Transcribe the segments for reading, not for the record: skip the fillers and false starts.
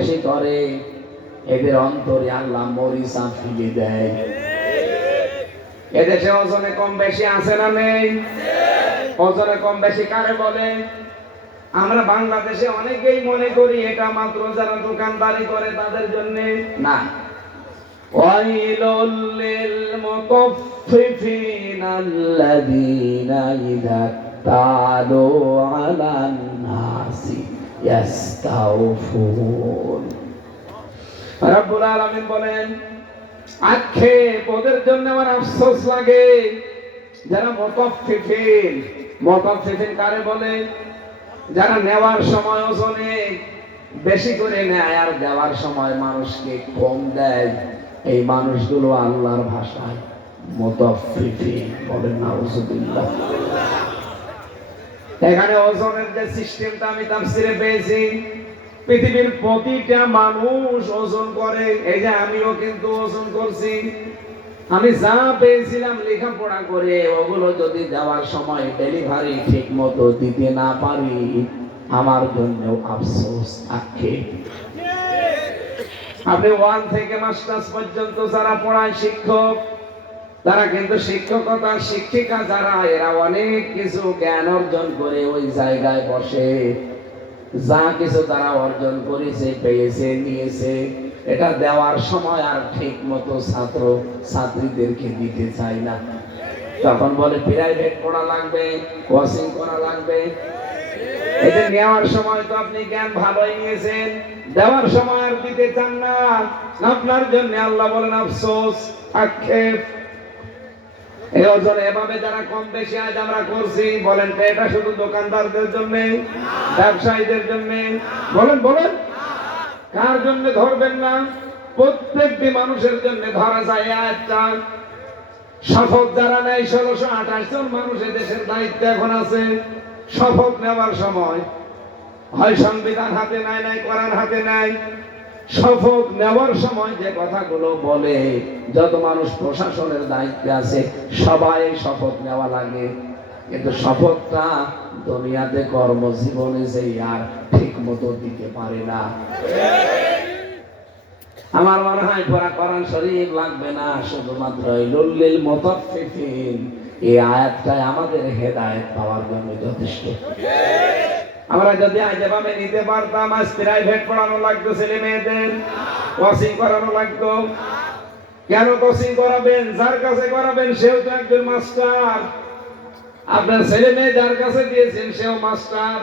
বেশি করে এদের অন্তরে আল্লাহ মরিচা ফিলে দেয়। এদেশে ওজনে কম বেশি আছে না নেই? ওজনে কম বেশি কারে বলে? আমরা বাংলাদেশে অনেকেই মনে করি এটা মাত্র যারা দোকানদারি করে তাদের জন্য। না, ওয়াইলুল লিল মুতাফফিফিন আল্লাযীনা ইযা তালু আলান নাসি ইস্তাউফুন। রব্বুল আলামিন বলেন, আক্ষেপ ওদের জন্য আমার আফসোস লাগে যারা মুতাফফিফিন। মুতাফফিফিন কারে বলে? যারা নেওয়ার সময় ওজনে বেশি করে নেয় আর দেওয়ার সময় মানুষকে কম দেয়। এই মানুষগুলো আল্লাহর ভাষায় মুতাফফিফিন বলেন। নাউযুবিল্লাহ। এখানে ওজনের যে সিস্টেমটা আমি তাফসীরে পেয়েছি, পৃথিবীর প্রতিটা মানুষ ওজন করে। এই যে আমিও কিন্তু ওজন করছি। আমি যা পেয়েছিলাম লেখাপড়া করে, ওগুলো যদি দেওয়ার সময় ডেলিভারি ঠিক মতো দিতে না পারি, আমার জন্য আফসোস। আক্ষেপ। আপনি 1 থেকে মাস্টার্স পর্যন্ত যারা পড়ায় শিক্ষক, তারা কিন্তু শিক্ষকতা শিক্ষিকা যারা, এরা অনেক কিছু জ্ঞান অর্জন করে ওই জায়গায় বসে। যা কিছু তারা অর্জন করেছে, পেয়েছে, নিয়েছে, এটা দেওয়ার সময় আর ঠিক মতো ছাত্র ছাত্রীদেরকে দিতে চায় না। তখন বলে প্রাইভেট পড়া লাগবে, কোচিং করা লাগবে। এটা নেওয়ার সময় তো আপনি জ্ঞান ভালোই নিয়েছেন, দেওয়ার সময় আর দিতে চান না। আপনার জন্য আল্লাহ বলেন আফসোস, আক্ষেপ। এই ওজনে এভাবে যারা কম বেশি আজ আমরা করছি, বলেন তো এটা শুধু দোকানদারদের জন্য, ব্যবসায়ীদের জন্য? বলেন বলেন, কার জন্য ধরবেন না? প্রত্যেকটি মানুষের জন্য ধরা যায়। একটা শপথ যারা নেয়, 1628 জন মানুষ দেশের দায়িত্ব এখন আছে। শপথ নেওয়ার সময় হয় সংবিধান হাতে নেয়, নাই কোরআন হাতে নেয়। শপথ নেওয়ার সময় যে কথাগুলো বলে, যত মানুষ প্রশাসনের দায়িত্বে আছে সবাই শপথ নেওয়া লাগে, কিন্তু শপথটা দুনিয়াতে কর্মজীবনে যে আর ঠিক মতো দিতে পারে না। আমার মনে হয় পড়া কোরআন শরীফ লাগবে না, শুধুমাত্র লুল্লিল মুতাফফিফিন এই আয়াতটাই আমাদের হেদায়েত পাওয়ার জন্য যথেষ্ট। আমরা যদি আজ এভাবে নিতে পারতাম, আজ প্রাইভেট পড়ানো লাগতো ছেলে মেয়েদের, কোচিং করানো লাগতো। কেন কোচিং করাবেন? যার কাছে করাবেন সেও তো একজন মাস্টার। আপনার ছেলে মেয়ে যার কাছে দিয়েছেন সেও মাস্টার।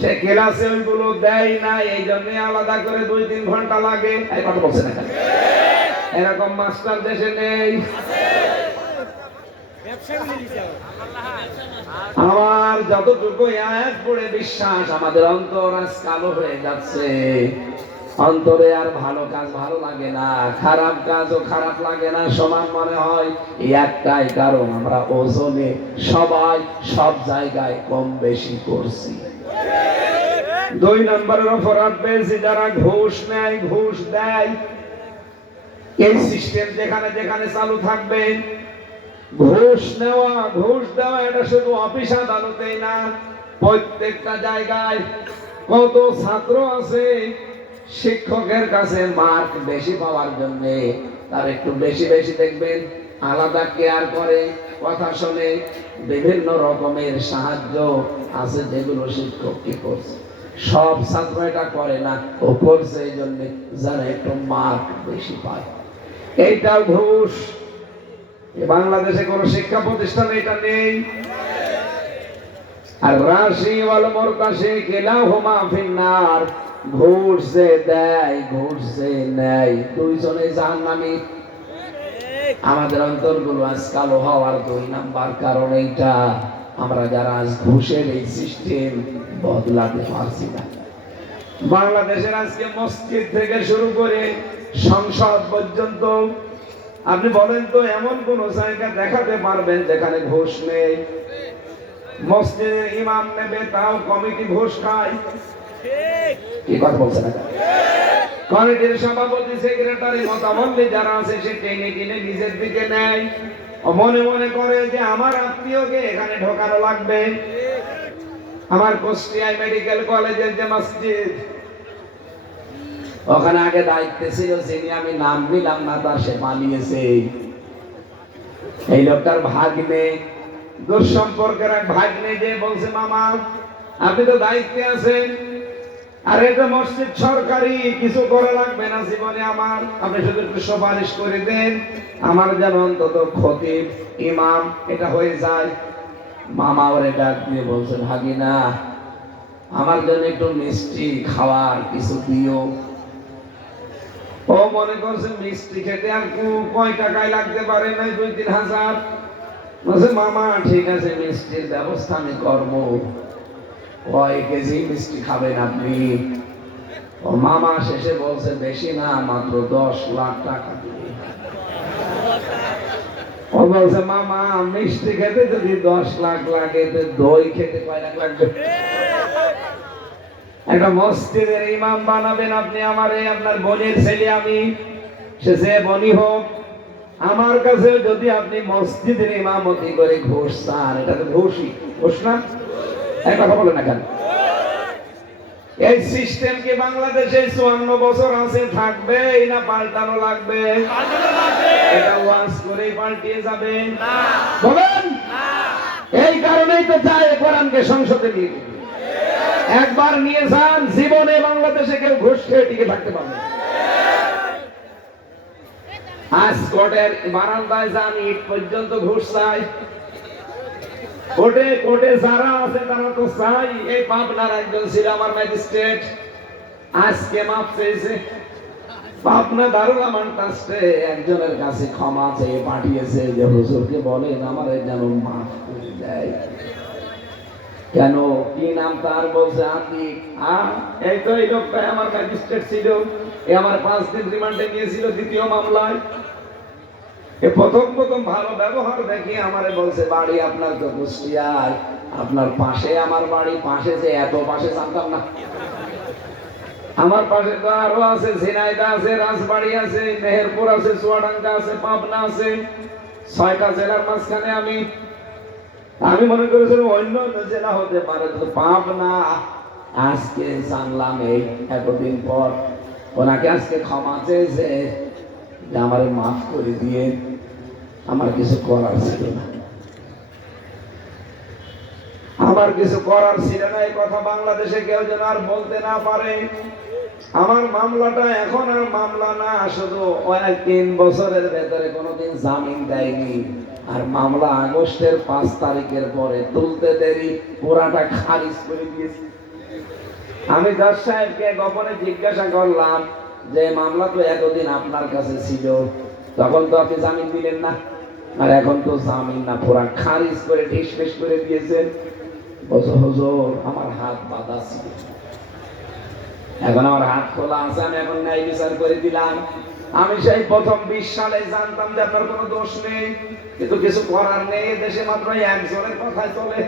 সে ক্লাসে ওইগুলো দেয় না, এই জন্য আলাদা করে 2-3 ঘন্টা লাগে। এই কথা বলছে না কেন? এরকম মাস্টার দেশে নেই। আমার যতটুকু আয়াত পড়ে বিশ্বাস, আমাদের অন্তর আজ কালো হয়ে যাচ্ছে। অন্তরে আর ভালো কাজ ভালো লাগে না, খারাপ কাজও খারাপ লাগে না, সমান মনে হয়। এই একটাই কারণ, আমরা ওজনে সবাই সব জায়গায় কম বেশি করছি। 2 নম্বরের অপরাধ পেয়েছি যারা ঘুষ নেয়, ঘুষ দেয়। এই সিস্টেম যেখানে যেখানে চালু থাকবে, ঘুষ নেওয়া, ঘুষ দেওয়া, এটা শুধু অফিস আদালতেই না, প্রত্যেকটা জায়গায়। কত ছাত্র আছে শিক্ষকের কাছে মার্ক বেশি পাওয়ার জন্য তার একটু বেশি বেশি দেখবেন আলাদা কেয়ার করে, কথা শুনে, বিভিন্ন রকমের সাহায্য আছে যেগুলো শিক্ষককে করছে। সব ছাত্র এটা করে না, ও করছে এই জন্য যারা একটু মার্ক বেশি পায়। এইটাও ঘুষ। বাংলাদেশে কোন শিক্ষা প্রতিষ্ঠানে এটা নেই। আর রাশি ওয়াল মুরতাশি কিলাহুমা ফিন্নার। ঘুষ যে দেয়, ঘুষ যে নেয়, দুইজনে জাহান্নামী। আমাদের অন্তরগুলো আজ কালো হওয়ার 2 নাম্বার কারণ এইটা, আমরা যারা আজ ঘুষের এই সিস্টেম বদলাতে পারছি না। বাংলাদেশের আজকে মসজিদ থেকে শুরু করে সংসদ পর্যন্ত, আপনি বলেন তো এমন কোন জায়গা দেখাতে পারবেন যেখানে ঘুষ নেই? মসজিদের ইমাম নেবে, তাও কমিটি ঘুষ খায়। কি কথা বলছেন? কমিটির সভাপতি, সেক্রেটারি, মোতাবল্লি যারা আছে সে টেনে টেনে নিজের দিকে নেয়। মনে মনে করে যে আমার আত্মীয়কে এখানে ঢোকানো লাগবে। আমার কুষ্টিয়া মেডিকেল কলেজের যে মসজিদ, ওখানে আগে দায়িত্বে ছিল যিনি, আমি নাম নিলাম না তার, সে পালিয়েছে। এই লোকটার ভাগ্নে, দুঃসম্পর্কের এক ভাগ্নে, যে বলছে মামা আপনি তো দায়িত্বে আছেন, আর এটা মসজিদ সরকারি, কিছু করা লাগবে না জীবনে আমার, আপনি শুধু একটু সুপারিশ করে দেন আমার যেন অন্তত খতিব ইমাম এটা হয়ে যায়। মামা ওরে ডাক দিয়ে বলছে ভাগিনা আমার জন্য একটু মিষ্টি খাওয়ার কিছু দিও। ও মনে করছে মিষ্টি খেতে আর কয় টাকায় লাগতে পারে না, 2-3 হাজার। বলছে মামা ঠিক আছে মিষ্টির ব্যবস্থা আমি করবো, কয় কেজি মিষ্টি খাবেন আপনি? ও মামা শেষে বলছে বেশি না, মাত্র 10 লাখ টাকা দিবে। ও বলছে মামা মিষ্টি খেতে যদি 10 লাখ লাগে, তো দই খেতে কয় লাখ লাগবে? একটা মসজিদের ইমাম বানাবেন আপনি আমারে, আপনার বোনের ছেলে আমি, সে যে বনি হোক, আমার কাছে যদি আপনি মসজিদের ইমামতি করে ঘুষ চান, এটা তো ঘুষই, ঘুষ না? এক কথা বলে না কেন? এই সিস্টেম কি বাংলাদেশে 54 বছর আছে, থাকবে না পাল্টানো লাগবে? এটা ওয়াজ করেই পাল্টিয়ে যাবে না, বলেন? এই কারণেই তো চায় কোরআনকে সংসদে নিয়ে যেতে। একবার নিয়ে যান, জীবনে বাংলাদেশে কেউ ঘুষ খেয়ে টিকে থাকতে পারবে না। আজ কোর্টের বারান্দায় যান, ইট পর্যন্ত ঘুষ চাই। কোর্টে কোর্টে যারা আছে তারা তো চাই। এই পাবনার একজন ছিল আমার ম্যাজিস্ট্রেট, আজকে মাপ চেয়েছে। পাবনা দারুল আমান ট্রাস্টে একজনের কাছে ক্ষমা চেয়ে পাঠিয়েছে যে হুজুরকে বলেন আমার যেন মাফ করে দেয়। কেন, কি নাম তার? বলছে আতিক। এই তো এই লোকটা আমার ম্যাজিস্ট্রেট ছিল, আমার 5 দিন রিমান্ডে নিয়েছিল দ্বিতীয় মামলায়। প্রথম ভালো ব্যবহার দেখি আমারে বলছে বাড়ি আপনার তো কুষ্টিয়ায়, আপনার পাশে আমার বাড়ি, পাশে যে এত পাশে জানতাম না। আমার পাশে তো আরো আছে, ঝিনাইদহ আছে, রাজবাড়ি আছে, মেহেরপুর আছে, চুয়াডাঙ্গা আছে, পাবনা আছে, 6টা জেলার মাঝখানে আমি মনে করেছিলাম অন্য অন্য জেলা হতে পারে, তো পাবনা। আজকে জানলাম এই এতদিন পর ওনাকে আজকে ক্ষমা চেয়েছে যে আমার মাফ করে দিয়ে, আমার কিছু করার ছিল না, আমার কিছু করার ছিল না। এই কথা বাংলাদেশে কেউ যেন আর বলতে না পারে। আমার মামলাটা এখন আর মামলা না, শুধু 3 বছরের ভেতরে কোনোদিন জামিন দেয়নি, আর মামলা আগস্টের 5 তারিখের পরে তুলতে দেরি, পুরাটা খারিজ করে দিয়েছে। আমি জজ সাহেবকে গোপনে জিজ্ঞাসা করলাম যে মামলা তো এতদিন আপনার কাছে ছিল, তখন তো আপনি জামিন দিলেন না, আর এখন তো জামিন না, পুরা খারিজ করে ঢিসমিস করে দিয়েছেন। বলছে হুজুর আমার হাত বাঁধা ছিল, এখন আমার হাত খোলা আছে, আমি এখন ন্যায় বিচার করে দিলাম। আমি সেই প্রথম 20 সালে জানতাম যে আপনার কোনো দোষ নেই, কিন্তু কিছু করার নেই, দেশে মাত্র একজনের কথাই চলে।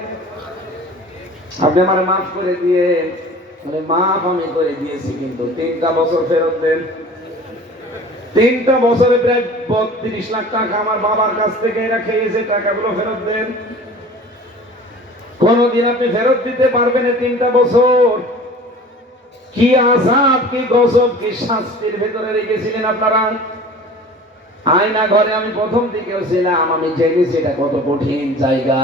আপনি আমার মাফ করে দিয়ে, মাফ আমি করে দিয়েছি, কিন্তু 3টা বছর ফেরত দেন। 3টা বছরে প্রায় 32 লাখ টাকা আমার বাবার কাছ থেকে এরা খেয়েছে, টাকাগুলো ফেরত দেন। কোনদিন আপনি ফেরত দিতে পারবেন না 3টা বছর? কি আযাব, কি গজব, কি শাস্তির ভেতরে রেখেছিলেন আপনারা। আয়না ঘরে আমি প্রথম দিকেও ছিলাম, আমি জেনেছি এটা কত কঠিন জায়গা।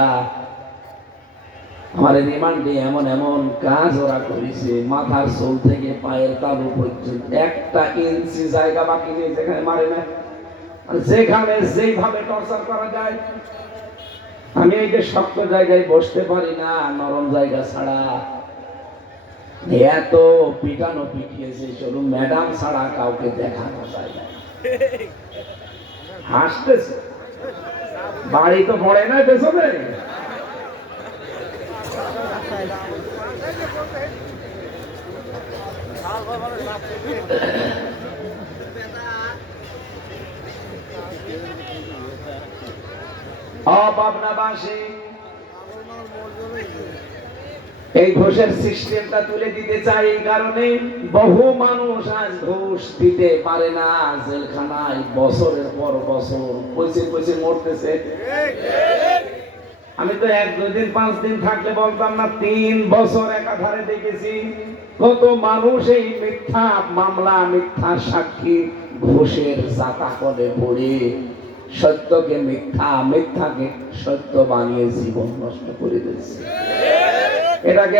আমার রিমান্ডে এমন এমন কাজ ওরা করেছে, মাথার চুল থেকে পায়ের তালু পর্যন্ত 1 ইঞ্চি জায়গা বাকি নেই যেখানে মারে না, যেখানে যেভাবে টর্চার করা যায়। আমি এই যে শক্ত জায়গায় বসতে পারি না, নরম জায়গা ছাড়া। এত পিটানো পিটিয়েছে, শুধু ম্যাডাম ছাড়া কাউকে দেখানো যায় না। হাসতেছে, বাড়ি তো পড়ে না পেছনে। পাবনাবাসী এই ঘুষের সিস্টেমটা তুলে দিতে চাই, এই কারণে বহু মানুষ আজ ঘুষ দিতে পারে না, জেলখানায় বছরের পর বছর পয়সে পয়সে মরতেছে। আমি তো 1-2 দিন 5 দিন থাকলে বলতাম না, 3 বছর একাধারে দেখেছি কত মানুষ এই মিথ্যা মামলা, মিথ্যা সাক্ষী, ঘুষের জাতা করে পড়ে সত্যকে মিথ্যা, মিথ্যাকে সত্য বানিয়ে জীবন নষ্ট করে দিয়েছে। এটাকে